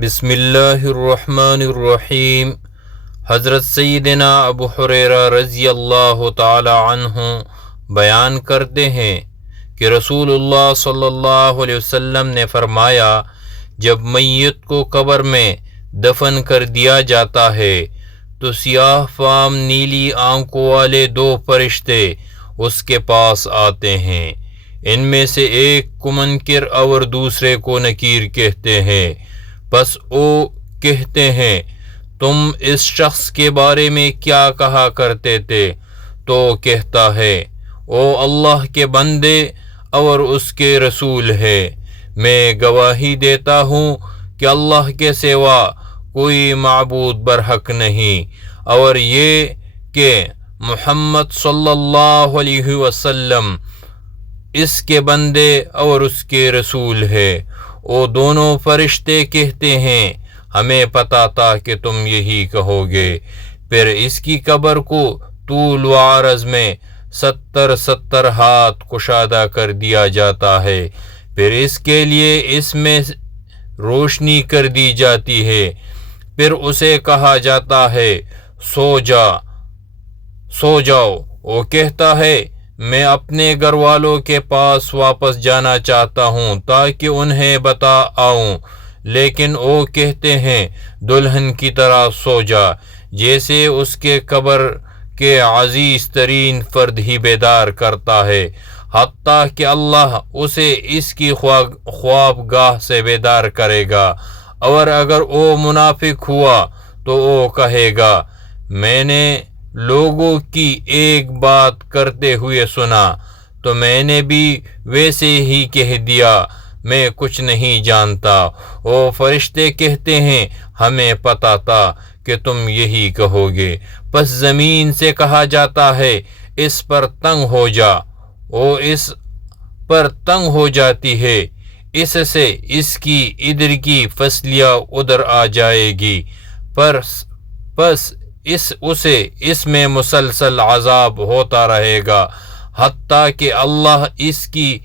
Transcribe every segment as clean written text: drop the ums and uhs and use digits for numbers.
بسم اللہ الرحمن الرحیم۔ حضرت سیدنا ابو ہریرہ رضی اللہ تعالی عنہ بیان کرتے ہیں کہ رسول اللہ صلی اللہ علیہ وسلم نے فرمایا، جب میت کو قبر میں دفن کر دیا جاتا ہے تو سیاہ فام نیلی آنکھوں والے دو فرشتے اس کے پاس آتے ہیں۔ ان میں سے ایک کو منکر اور دوسرے کو نکیر کہتے ہیں۔ بس وہ کہتے ہیں، تم اس شخص کے بارے میں کیا کہا کرتے تھے؟ تو کہتا ہے، وہ اللہ کے بندے اور اس کے رسول ہے۔ میں گواہی دیتا ہوں کہ اللہ کے سوا کوئی معبود برحق نہیں، اور یہ کہ محمد صلی اللہ علیہ وسلم اس کے بندے اور اس کے رسول ہے۔ وہ دونوں فرشتے کہتے ہیں، ہمیں پتا تھا کہ تم یہی کہو گے۔ پھر اس کی قبر کو طول و عرض میں 70 ہاتھ کشادہ کر دیا جاتا ہے۔ پھر اس کے لیے اس میں روشنی کر دی جاتی ہے۔ پھر اسے کہا جاتا ہے، سو جاؤ۔ وہ کہتا ہے، میں اپنے گھر والوں کے پاس واپس جانا چاہتا ہوں تاکہ انہیں بتا آؤں، لیکن وہ کہتے ہیں، دلہن کی طرح سو جا، جیسے اس کے قبر کے عزیز ترین فرد ہی بیدار کرتا ہے، حتیٰ کہ اللہ اسے اس کی خواب گاہ سے بیدار کرے گا۔ اور اگر وہ منافق ہوا تو وہ کہے گا، میں نے لوگوں کی ایک بات کرتے ہوئے سنا تو میں نے بھی ویسے ہی کہہ دیا، میں کچھ نہیں جانتا۔ وہ فرشتے کہتے ہیں، ہمیں پتا تھا کہ تم یہی کہو گے۔ پس زمین سے کہا جاتا ہے، اس پر تنگ ہو جا۔ وہ اس پر تنگ ہو جاتی ہے، اس سے اس کی ادھر کی فصلیاں ادھر آ جائے گی، پس اسے اس میں مسلسل عذاب ہوتا رہے گا، حتیٰ کہ اللہ اس کی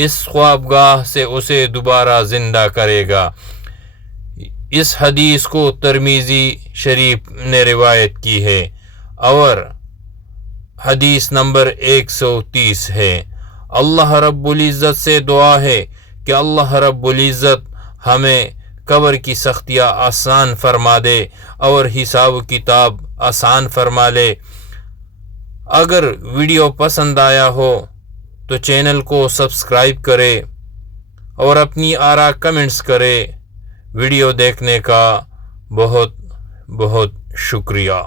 اس خوابگاہ سے اسے دوبارہ زندہ کرے گا۔ اس حدیث کو ترمذی شریف نے روایت کی ہے اور حدیث نمبر 130 ہے۔ اللہ رب العزت سے دعا ہے کہ اللہ رب العزت ہمیں قبر کی سختیاں آسان فرما دے اور حساب و کتاب آسان فرما لے۔ اگر ویڈیو پسند آیا ہو تو چینل کو سبسکرائب کرے اور اپنی آراء کمنٹس کرے۔ ویڈیو دیکھنے کا بہت بہت شکریہ۔